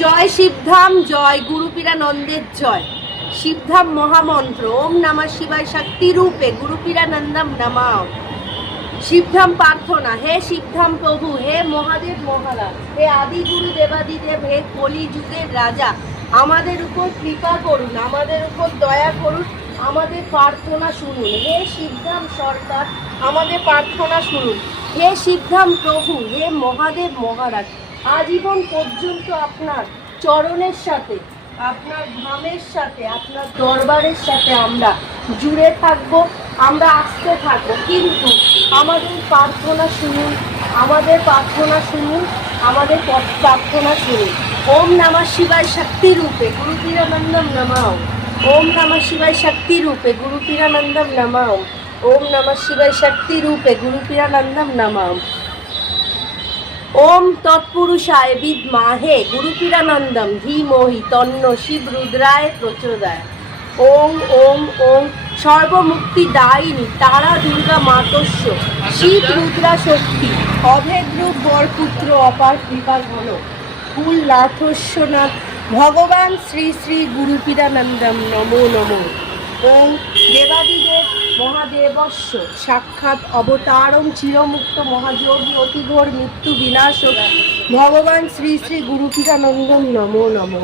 জয় শিবধাম, জয় গুরুপীরানন্দের জয়। শিবধাম মহামন্ত্র ওম নমঃ শিবায় শক্তি রূপে গুরুপীরানন্দম নমাও। শিবধাম প্রার্থনা, হে শিবধাম প্রভু, হে মহাদেব মহারাজ, হে আদি গুরু দেবাদিদেব, হে কলি যুগের রাজা, আমাদের উপর কৃপা করুন, আমাদের উপর দয়া করুন, আমাদের প্রার্থনা শুনুন। হে শিবধাম সরকার, আমাদের প্রার্থনা শুনুন। হে শিবধাম প্রভু, হে মহাদেব মহারাজ, আজীবন পর্যন্ত আপনার চরণের সাথে, আপনার ধামের সাথে, আপনার দরবারের সাথে আমরা জুড়ে থাকবো, আমরা আসতে থাকবো। কিন্তু আমাদের প্রার্থনা শুনুন, আমাদের প্রার্থনা শুনুন, আমাদের প্রার্থনা শুনুন। ওম নমঃ শিবায় শক্তি রূপে গুরুপীরানন্দম নমাও। ওম নমঃ শিবায় শক্তি রূপে গুরুপীরানন্দম নমাও। ওম নমঃ শিবায় শক্তি রূপে গুরুপীরানন্দম নমাও। ওম তৎপুরুষায় বিদ্মহে গুরুপীরানন্দম ধীমহি তন্ন শিব রুদ্রায় প্রচোদয়াৎ। ওম ওম ওম সর্বমুক্তিদায়িনী তারা দুর্গা মাতস্য শিব রুদ্রা শক্তি অভেদ্রূপ বরপুত্র অপার কৃপা ঘন কুলনাথস্যনাথ ভগবান শ্রী শ্রী গুরুপীরানন্দম নমো নমো। ওম দেবাদিদেব মহাদেবস্য সাক্ষাৎ অবতারম চিরমুক্ত মহাযোগী অতিঘোর মৃত্যু বিনাশক ভগবান শ্রী শ্রী গুরুপীরানন্দম নমো নমো।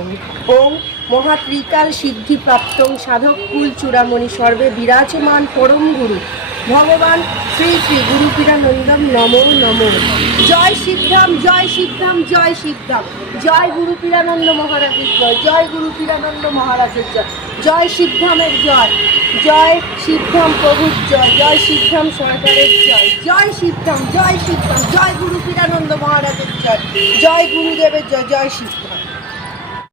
ওম মহাত্রিকাল সিদ্ধিপ্রাপ্তং সাধক কুল চূড়ামণি সর্বে বিরাজমান পরম গুরু ভগবান শ্রী শ্রী গুরুপীরানন্দম নমো নমো। জয় শিবধাম, জয় শিবধাম, জয় শিবধাম, জয় গুরুপীরানন্দ মহারাজের জয়, জয় গুরুপীরানন্দ মহারাজের জয়, জয় শিবধামের জয়, জয় শিবধাম প্রভুর জয়, জয় শিবধাম সরকারের জয়, জয় শিবধাম, জয় শিবধাম, জয় গুরুপীরানন্দ মহারাজের জয়, জয় গুরুদেবের জয়, জয় শিবধাম।